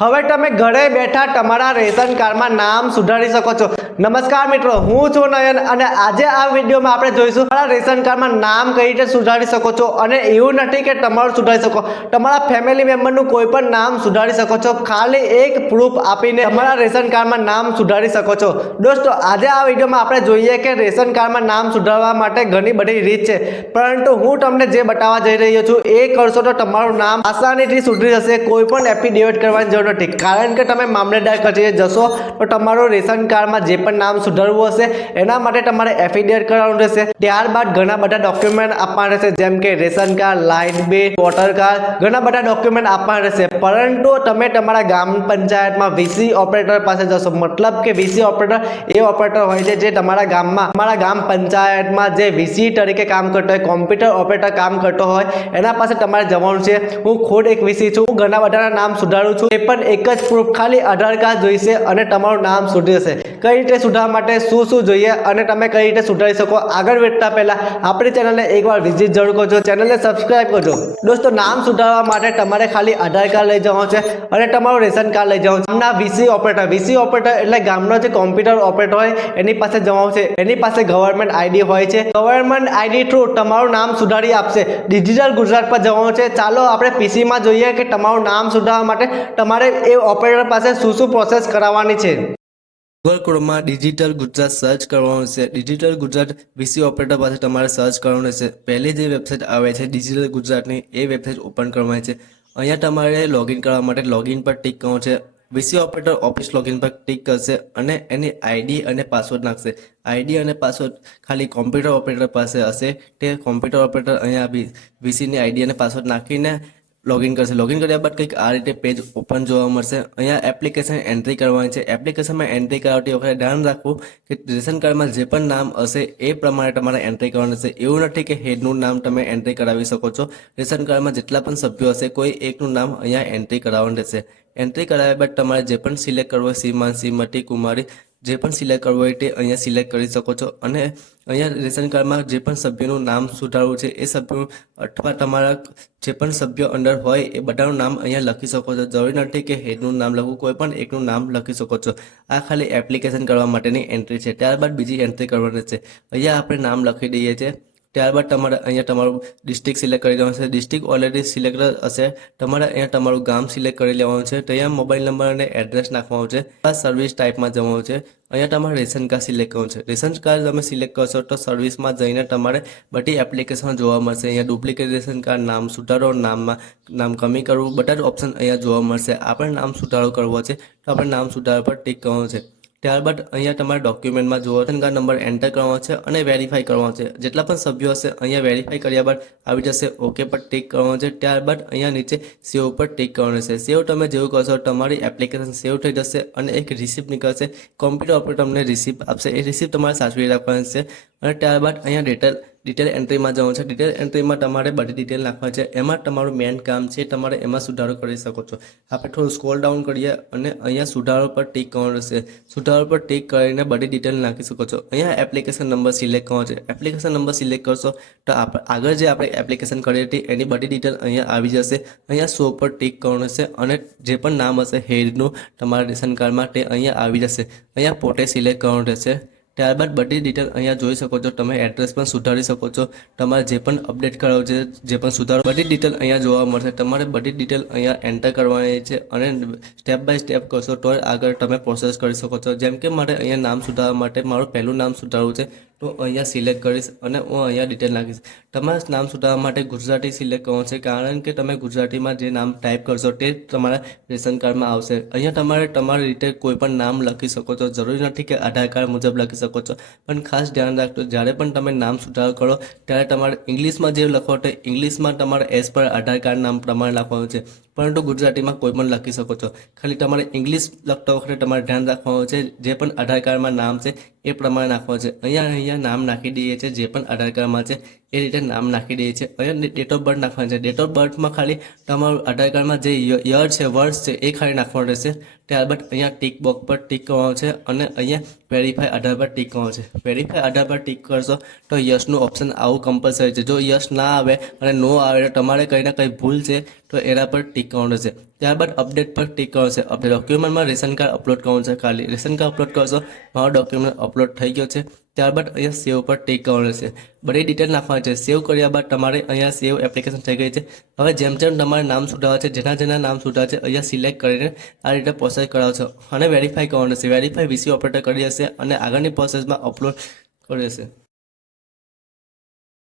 હવે તમે ઘરે બેઠા તમારા રેશન કાર્ડમાં નામ સુધારી શકો છો। નમસ્કાર મિત્રો, હું છું નયન અને આજે આ વિડીયોમાં આપણે જોઈશું તમારા રેશન કાર્ડમાં નામ કઈ રીતે સુધારી શકો છો। અને એવું નથી કે તમારું સુધારી શકો, તમારા ફેમિલી મેમ્બરનું કોઈ પણ નામ સુધારી શકો છો, ખાલી એક પ્રૂફ આપીને તમારા રેશન કાર્ડમાં નામ સુધારી શકો છો। દોસ્તો, આજે આ વિડીયોમાં આપણે જોઈએ કે રેશન કાર્ડમાં નામ સુધારવા માટે ઘણી બધી રીત છે, પરંતુ હું તમને જે બતાવવા જઈ રહ્યો છું એ કરશો તો તમારું નામ આસાનીથી સુધરી જશે। કોઈ પણ એફિડેવિટ કરવાની જરૂર નથી, કારણ કે તમે મામલતદાર કચેરીએ જશો તો તમારું રેશન કાર્ડમાં જે પણ નામ સુધારવું હશે એના માટે તમારે એફિડેવિટ કરાવવાનું રહેશે। ત્યારબાદ ઘણા બધા ડોક્યુમેન્ટ આપવાના રહેશે, જેમ કે ration card, light bill, water card, ઘણા બધા ડોક્યુમેન્ટ આપવાના રહેશે। પરંતુ તમે તમારા ગામ પંચાયતમાં વીસી ઓપરેટર પાસે જશો, મતલબ કે વીસી ઓપરેટર એ ઓપરેટર હોય છે જે તમારા ગામમાં, તમારા ગામ પંચાયતમાં જે વીસી તરીકે કામ કરતો હોય, કોમ્પ્યુટર ઓપરેટર કામ કરતો હોય, એના પાસે તમારે જવાનું છે। હું ખુદ એક વીસી છું, હું ઘણા બધાના નામ સુધારું છું। એ પણ એક જ પ્રૂફ, ખાલી આધાર કાર્ડ જોઈશે અને તમારું નામ સુધરી જશે। કઈ રીતે સુધારવા માટે શું જોઈએ અને તમે કઈ રીતે સુધારી શકો, આગળ વધતા પહેલા આપણી ચેનલને એકવાર વિઝિટ જરૂર કરજો, ચેનલને સબસ્ક્રાઇબ કરજો। દોસ્તો, નામ સુધારવા માટે તમારે ખાલી આધાર કાર્ડ લઈ જવાનું છે અને તમારું રેશન કાર્ડ લઈ જવાનું છે। ગામના વીસી ઓપરેટર એટલે ગામનો જે કોમ્પ્યુટર ઓપરેટર હોય એની પાસે જવાનું છે। એની પાસે ગવર્મેન્ટ આઈડી હોય છે, ગવર્મેન્ટ આઈડી થ્રુ તમારું નામ સુધારી આપશે। ડિજિટલ ગુજરાત પર જવાનું છે। ચાલો આપણે પીસીમાં જોઈએ કે તમારું નામ સુધારવા માટે તમારે એ ઓપરેટર પાસે શું પ્રોસેસ કરાવવાની છે। ગૂગલ ક્રોમમાં ડિજિટલ ગુજરાત સર્ચ કરવાનું છે। ડિજિટલ ગુજરાત વીસી ઓપરેટર પાસે તમારે સર્ચ કરવાનું રહેશે। પહેલી જે વેબસાઇટ આવે છે ડિજિટલ ગુજરાતની, એ વેબસાઇટ ઓપન કરવાની છે। અહીંયા તમારે લોગિન કરવા માટે લોગિન પર ટિક કરવાનું છે। વીસી ઓપરેટર ઓફિસ લોગિન પર ટિક કરશે અને એની આઈડી અને પાસવર્ડ નાખશે। આઈડી અને પાસવર્ડ ખાલી કોમ્પ્યુટર ઓપરેટર પાસે હશે। તે કોમ્પ્યુટર ઓપરેટર અહીંયા વીસીની આઈડી અને પાસવર્ડ નાખીને લોગિન કરશે। લોગિન કર્યા બાદ કંઈક આ રીતે પેજ ઓપન જોવા મળશે। અહીંયા એપ્લિકેશન એન્ટ્રી કરવાની છે। એપ્લિકેશનમાં એન્ટ્રી કરાવતી વખતે ધ્યાન રાખવું કે રેશન કાર્ડમાં જે પણ નામ હશે એ પ્રમાણે તમારે એન્ટ્રી કરવાનું છે। એવું નથી કે હેડનું નામ તમે એન્ટ્રી કરાવી શકો છો। રેશન કાર્ડમાં જેટલા પણ સભ્યો હશે કોઈ એકનું નામ અહીંયા એન્ટ્રી કરાવવાનું રહેશે। એન્ટ્રી કરાવ્યા બાદ તમારે જે પણ સિલેક્ટ કરવું હોય, શ્રીમાન, શ્રીમતી, કુમારી, જે પણ સિલેક્ટ કરવું હોય તે અહીંયા સિલેક્ટ કરી શકો છો। અને અહીંયા રેશન કાર્ડમાં જે પણ સભ્યનું નામ સુધારવું છે એ સભ્યો અથવા તમારા જે પણ સભ્યો અંદર હોય એ બધાનું નામ અહીંયા લખી શકો છો। જરૂરી નથી કે હેડનું નામ લખવું, કોઈ પણ એકનું નામ લખી શકો છો। આ ખાલી એપ્લિકેશન કરવા માટેની એન્ટ્રી છે। ત્યારબાદ બીજી એન્ટ્રી કરવાની છે। અહીંયા આપણે નામ લખી દઈએ છીએ। ત્યારબાદ તમારે અહીંયા તમારું ડિસ્ટ્રિક્ટ સિલેક્ટ કરી દેવાનું છે। ડિસ્ટ્રિક્ટ ઓલરેડી સિલેક્ટ હશે, તમારે અહીંયા તમારું ગામ સિલેક્ટ કરી લેવાનું છે। ત્યાં મોબાઈલ નંબર અને એડ્રેસ નાખવાનું છે। સર્વિસ ટાઈપમાં જવાનું છે। અહીંયા તમારે રેશન કાર્ડ સિલેક્ટ કરવાનું છે। રેશન કાર્ડ તમે સિલેક્ટ કરશો તો સર્વિસમાં જઈને તમારે બધી એપ્લિકેશન જોવા મળશે। અહીંયા ડુપ્લિકેટ રેશન કાર્ડ, નામ સુધારો, નામ કમી કરવું, બધા જ ઓપ્શન અહીંયા જોવા મળશે। આપણે નામ સુધારો કરવો છે તો આપણે નામ સુધારા પર ટિક કરવાનું છે। ત્યારબાદ અહીંયા તમારે ડોક્યુમેન્ટમાં જોવો રેશન કાર્ડ નંબર એન્ટર કરવાનો છે અને વેરીફાઈ કરવાનો છે। જેટલા પણ સભ્યો હશે અહીંયા વેરીફાઈ કર્યા બાદ આવી જશે, ઓકે પર ટિક કરવાનો છે। ત્યારબાદ અહીંયા નીચે સેવ ઉપર ટિક કરવાનું છે। સેવ તમે જેવું કરશો તમારી એપ્લિકેશન સેવ થઈ જશે અને એક રિસિપ્ટ નીકળશે। કોમ્પ્યુટર ઓપરેટર તમને રિસિપ્ટ આપશે, એ રિસિપ્ટ તમારે સાચવી રાખવાની છે। અને ત્યારબાદ અહીંયા ડિટેલ એન્ટ્રીમાં જવાનું છે। ડિટેલ એન્ટ્રીમાં તમારે બધી ડિટેલ નાખવાની છે। એમાં તમારું મેઇન કામ છે, તમારે એમાં સુધારો કરી શકો છો। આપણે થોડું સ્ક્રોલ ડાઉન કરીએ અને અહીંયા સુધારો પર ટિક કરવાનું રહેશે। સુધારો પર ટિક કરીને બધી ડિટેલ નાખી શકો છો। અહીંયા એપ્લિકેશન નંબર સિલેક્ટ કરવાનો છે। એપ્લિકેશન નંબર સિલેક્ટ કરશો તો આગળ જે આપણે એપ્લિકેશન કરી હતી એની બધી ડિટેલ અહીંયા આવી જશે। અહીંયા શો પર ટિક કરવાનું છે અને જે પણ નામ હશે હેડનું તમારા રેશન કાર્ડમાં તે અહીંયા આવી જશે। અહીંયા પોતે સિલેક્ટ કરવાનું રહેશે। ત્યારબાદ બધી ડિટેલ અહીંયા જોઈ શકો છો। તમે એડ્રેસ પણ સુધારી શકો છો। તમારે જે પણ અપડેટ કરાવવું છે, જે પણ સુધારો, બધી ડિટેલ અહીંયા જોવા મળશે। તમારે બધી ડિટેલ અહીંયા એન્ટર કરવાની છે અને સ્ટેપ બાય સ્ટેપ કરશો તો આગળ તમે પ્રોસેસ કરી શકો છો। જેમ કે મારે અહીંયા નામ સુધારવા માટે મારું પહેલું નામ સુધારવું છે તો અહીંયા સિલેક્ટ કરીશ અને હું અહીંયા ડિટેલ નાખીશ। તમારે નામ સુધારવા માટે ગુજરાતી સિલેક્ટ કરવાનું છે, કારણ કે તમે ગુજરાતીમાં જે નામ ટાઈપ કરશો તે તમારા રેશન કાર્ડમાં આવશે। અહીંયા તમારે તમારી રીતે કોઈ પણ નામ લખી શકો છો। જરૂરી નથી કે આધાર કાર્ડ મુજબ લખી શકો છો, પણ ખાસ ધ્યાન રાખજો જ્યારે પણ તમે નામ સુધારો કરો ત્યારે તમારે ઇંગ્લિશમાં જે લખો તો ઇંગ્લિશમાં તમારે એઝ પર આધાર કાર્ડ નામ પ્રમાણે લખવાનું છે, પરંતુ ગુજરાતીમાં કોઈ પણ લખી શકો છો। ખાલી તમારે ઇંગ્લિશ લખતા વખતે તમારે ધ્યાન રાખવાનું છે, જે પણ આધાર કાર્ડમાં નામ છે એ પ્રમાણે નાખવાનું છે। અહીંયા નામ નાખી દઈએ છીએ જે પણ આધાર કાર્ડમાં છે એ રીતે નામ નાખી દઈએ છીએ. અહીંયા ડેટ ઓફ બર્થ નાખવાનું છે. ડેટ ઓફ બર્થમાં ખાલી તમારું આધાર કાર્ડમાં જે યર છે, વર્ષ છે, એ ખાલી નાખવાનું રહેશે. ત્યારબાદ અહીંયા ટિક બોક્સ પર ટિક કરવાનું છે અને અહીંયા વેરીફાઈ આધાર પર ટિક કરવાનું છે. વેરીફાઈ આધાર પર ટિક કરશો તો યસનું ઓપ્શન આવું કમ્પલસરી છે. જો યસ ના આવે અને નો આવે તો તમારે કંઈ ના કંઈ ભૂલ છે તો એના પર ટિક કરવાનું રહેશે. ત્યારબાદ અપડેટ પર ટિક કરવાનું છે. અપડેટ ડોક્યુમેન્ટમાં રેશન કાર્ડ અપલોડ કરવાનું છે. ખાલી રેશન કાર્ડ અપલોડ કરશો, મારો ડોક્યુમેન્ટ અપલોડ થઈ ગયો છે. ત્યારબાદ અહીંયા સેવ પર ટિક કરવાનું રહેશે. બધી ડિટેલ નાખવાની છે. સેવ કર્યા બાદ તમારે અહીંયા સેવ એપ્લિકેશન થઈ ગઈ છે. હવે જેમ જેમ તમારે નામ સુધારવા છે, જેના નામ સુધાર છે, અહીંયા સિલેક્ટ કરીને આ રીતે પ્રોસેસ કરાવશો અને વેરીફાઈ કરવાનું છે. વેરીફાઈ વીસી ઓપરેટર કરી હશે અને આગળની પ્રોસેસમાં અપલોડ કરી હશે.